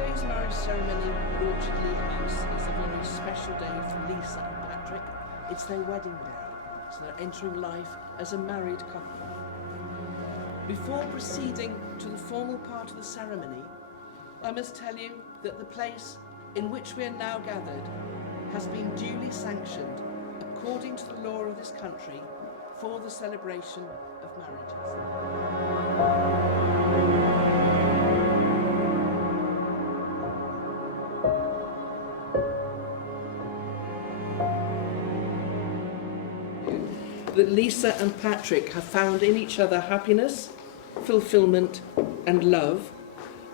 Today's marriage ceremony at Orchardleigh House is a very special day for Lisa and Patrick. It's their wedding day, so they're entering life as a married couple. Before proceeding to the formal part of the ceremony, I must tell you that the place in which we are now gathered has been duly sanctioned according to the law of this country for the celebration of marriages. That Lisa and Patrick have found in each other happiness, fulfilment and love,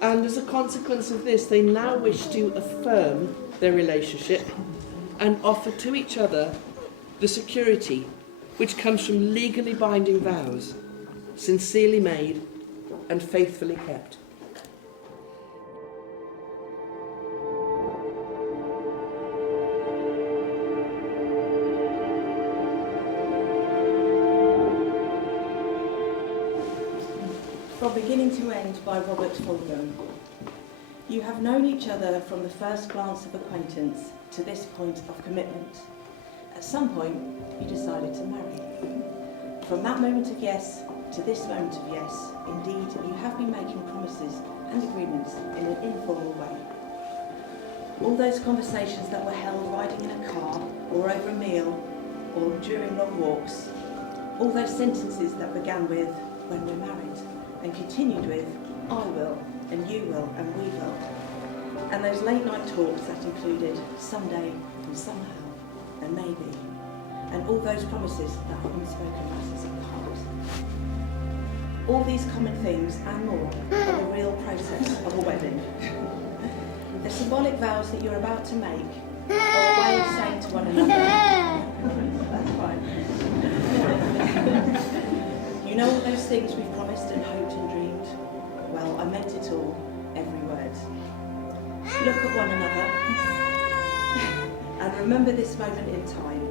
and as a consequence of this they now wish to affirm their relationship and offer to each other the security which comes from legally binding vows, sincerely made and faithfully kept. From Beginning to End by Robert Fulgham. You have known each other from the first glance of acquaintance to this point of commitment. At some point, you decided to marry. From that moment of yes to this moment of yes, indeed, you have been making promises and agreements in an informal way. All those conversations that were held riding in a car or over a meal or during long walks, all those sentences that began with, when we're married, and continued with, I will, and you will, and we will. And those late night talks that included someday, and somehow, and maybe, and all those promises that are unspoken matters of the heart. All these common things and more are the real process of a wedding. The symbolic vows that you're about to make are a way of saying to one another, that's fine. You know all those things we've promised and hoped and dreamed? Well, I meant it all, every word. Look at one another and remember this moment in time.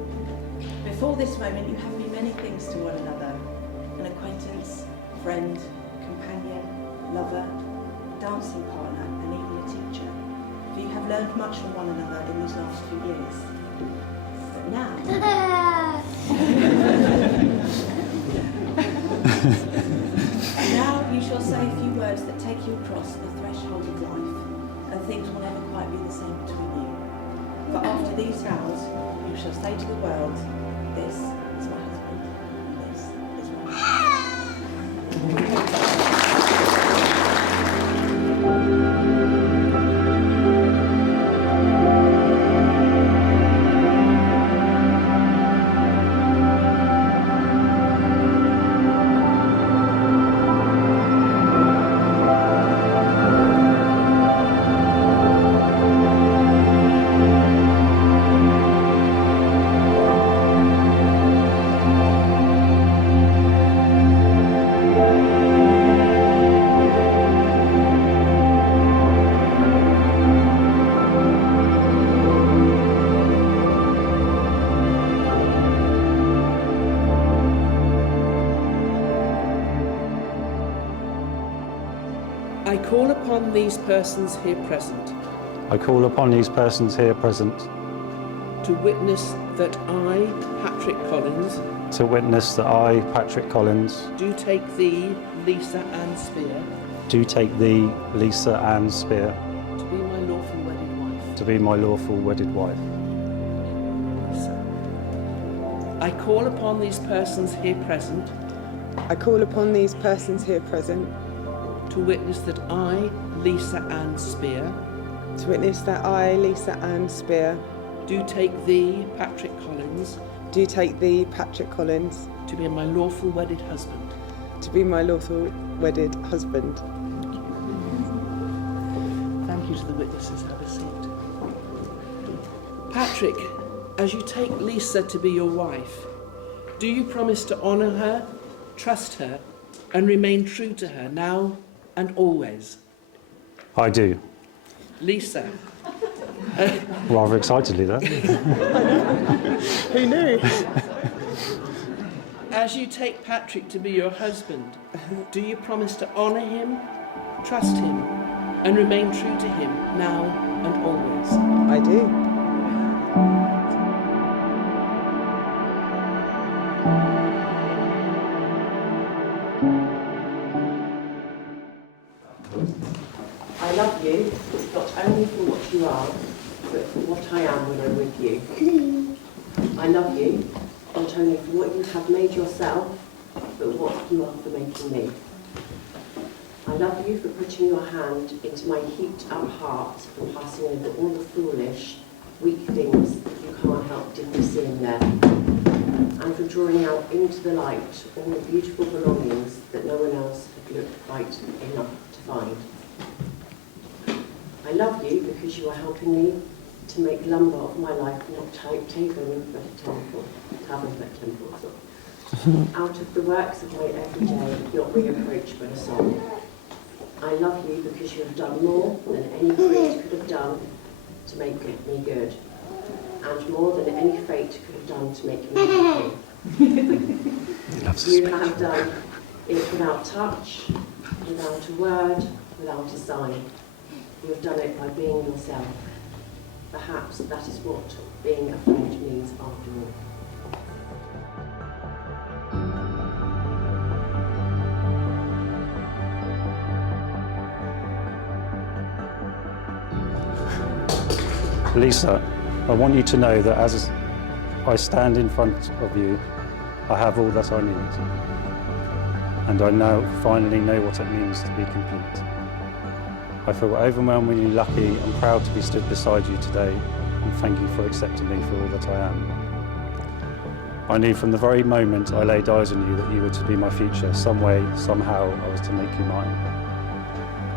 Before this moment, you have been many things to one another: an acquaintance, friend, companion, lover, dancing partner, and even a teacher. For you have learned much from one another in these last few years. But now... Now you shall say a few words that take you across the threshold of life, and things will never quite be the same between you. For after these vows, you shall say to the world, this is my husband, this is my husband. I call upon these persons here present I call upon these persons here present to witness that I, Patrick Collins, do take thee, Lisa Ann Spear, to be my lawful wedded wife. Lisa. I call upon these persons here present to witness that I, Lisa Ann Spear, do take thee, Patrick Collins, to be my lawful wedded husband. Thank you to the witnesses. Have a seat. Patrick, as you take Lisa to be your wife, do you promise to honour her, trust her, and remain true to her now and always? I do. Lisa. Rather excitedly there. Who knew? As you take Patrick to be your husband, do you promise to honour him, trust him, and remain true to him now and always? I do. I love you, not only for what you are, but for what I am when I'm with you. I love you, not only for what you have made yourself, but what you are for making me. I love you for putting your hand into my heaped up heart and passing over all the foolish, weak things that you can't help dimly seeing there, and for drawing out into the light all the beautiful belongings that no one else had looked quite enough to find. I love you because you are helping me to make lumber of my life not tavern but a temple, tavern but a temple. Out of the works of my everyday, not reapproach but a song. I love you because you have done more than any creed could have done to make me good, and more than any fate could have done to make me happy. You have done it without touch, without a word, without a sign. You have done it by being yourself. Perhaps that is what being a friend means after all. Lisa, I want you to know that as I stand in front of you, I have all that I need. And I now finally know what it means to be complete. I feel overwhelmingly lucky and proud to be stood beside you today, and thank you for accepting me for all that I am. I knew from the very moment I laid eyes on you that you were to be my future. Some way, somehow, I was to make you mine.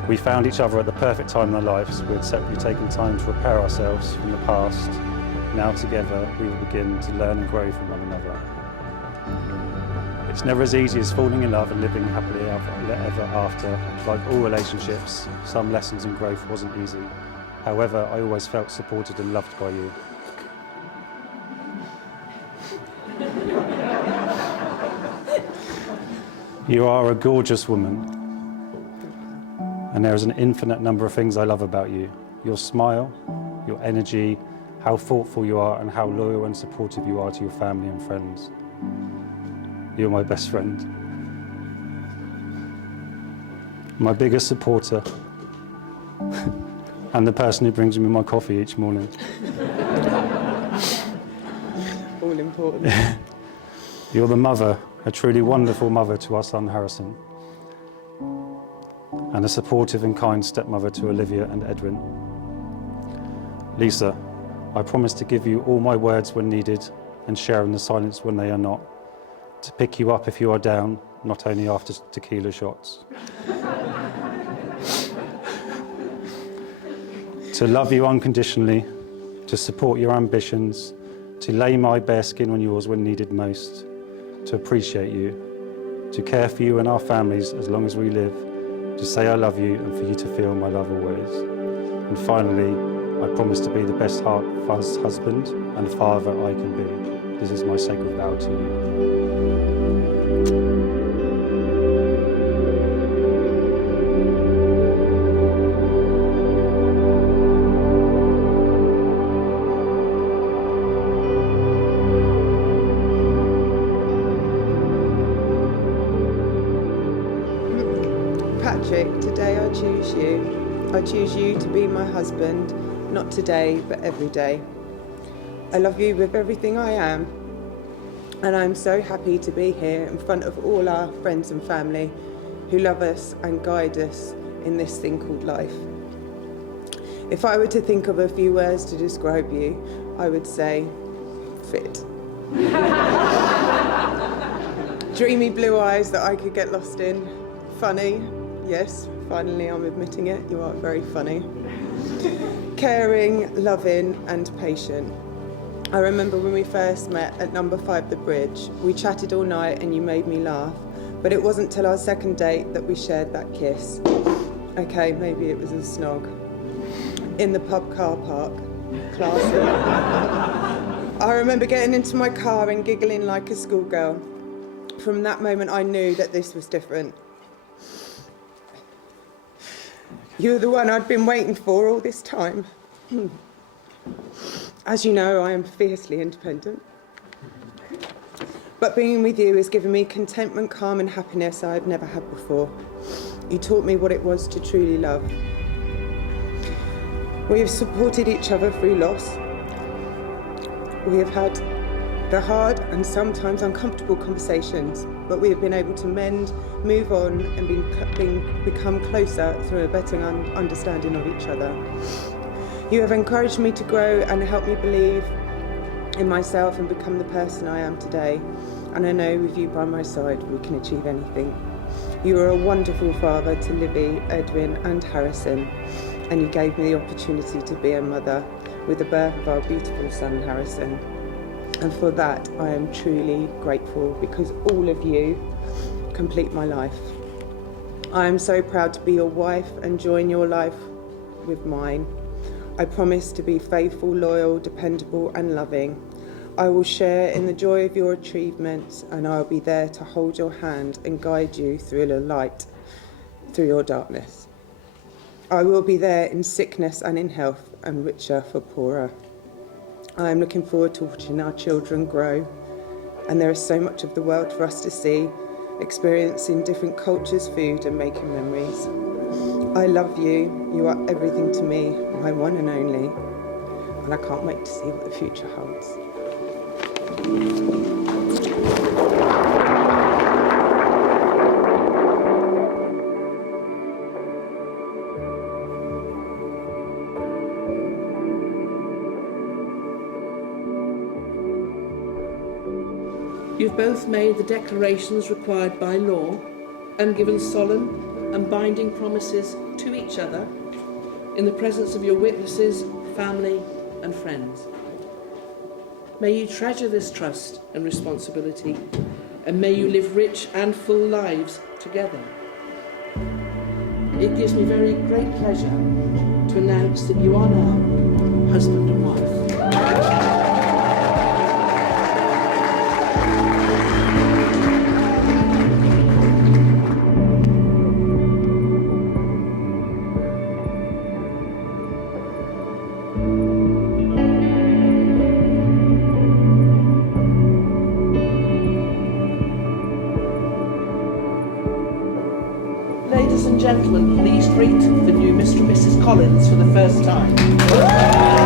We found each other at the perfect time in our lives. We had separately taken time to repair ourselves from the past. Now together, we will begin to learn and grow from one another. It's never as easy as falling in love and living happily ever after. Like all relationships, some lessons in growth wasn't easy. However, I always felt supported and loved by you. You are a gorgeous woman, and there is an infinite number of things I love about you. Your smile, your energy, how thoughtful you are, and how loyal and supportive you are to your family and friends. You're my best friend. My biggest supporter, and the person who brings me my coffee each morning. All important. You're the mother, a truly wonderful mother to our son Harrison, and a supportive and kind stepmother to Olivia and Edwin. Lisa, I promise to give you all my words when needed and share in the silence when they are not, to pick you up if you are down, not only after tequila shots. To love you unconditionally, to support your ambitions, to lay my bare skin on yours when needed most, to appreciate you, to care for you and our families as long as we live, to say I love you and for you to feel my love always. And finally, I promise to be the best husband and father I can be. This is my sacred vow to you. Patrick, today I choose you. I choose you to be my husband, not today, but every day. I love you with everything I am, and I'm so happy to be here in front of all our friends and family who love us and guide us in this thing called life. If I were to think of a few words to describe you, I would say, fit. Dreamy blue eyes that I could get lost in. Funny. Yes, finally I'm admitting it, you are very funny. Caring, loving and patient. I remember when we first met at number 5 The Bridge, we chatted all night and you made me laugh, but it wasn't till our second date that we shared that kiss. Okay, maybe it was a snog. In the pub car park. Classy. I remember getting into my car and giggling like a schoolgirl. From that moment I knew that this was different. You're the one I'd been waiting for all this time. As you know, I am fiercely independent. But being with you has given me contentment, calm and happiness I've never had before. You taught me what it was to truly love. We have supported each other through loss. We have had the hard and sometimes uncomfortable conversations, but we have been able to mend, move on and become closer through a better understanding of each other. You have encouraged me to grow and helped me believe in myself and become the person I am today. And I know with you by my side, we can achieve anything. You are a wonderful father to Libby, Edwin and Harrison, and you gave me the opportunity to be a mother with the birth of our beautiful son, Harrison. And for that, I am truly grateful because all of you complete my life. I am so proud to be your wife and join your life with mine. I promise to be faithful, loyal, dependable and loving. I will share in the joy of your achievements and I will be there to hold your hand and guide you through the light, through your darkness. I will be there in sickness and in health and richer for poorer. I am looking forward to watching our children grow, and there is so much of the world for us to see, experiencing different cultures, food and making memories. I love you, you are everything to me, my one and only, and I can't wait to see what the future holds. You've both made the declarations required by law and given solemn and binding promises to each other in the presence of your witnesses, family and friends. May you treasure this trust and responsibility, and may you live rich and full lives together. It gives me very great pleasure to announce that you are now husband and wife. Ladies and gentlemen, please greet the new Mr. and Mrs. Collins for the first time.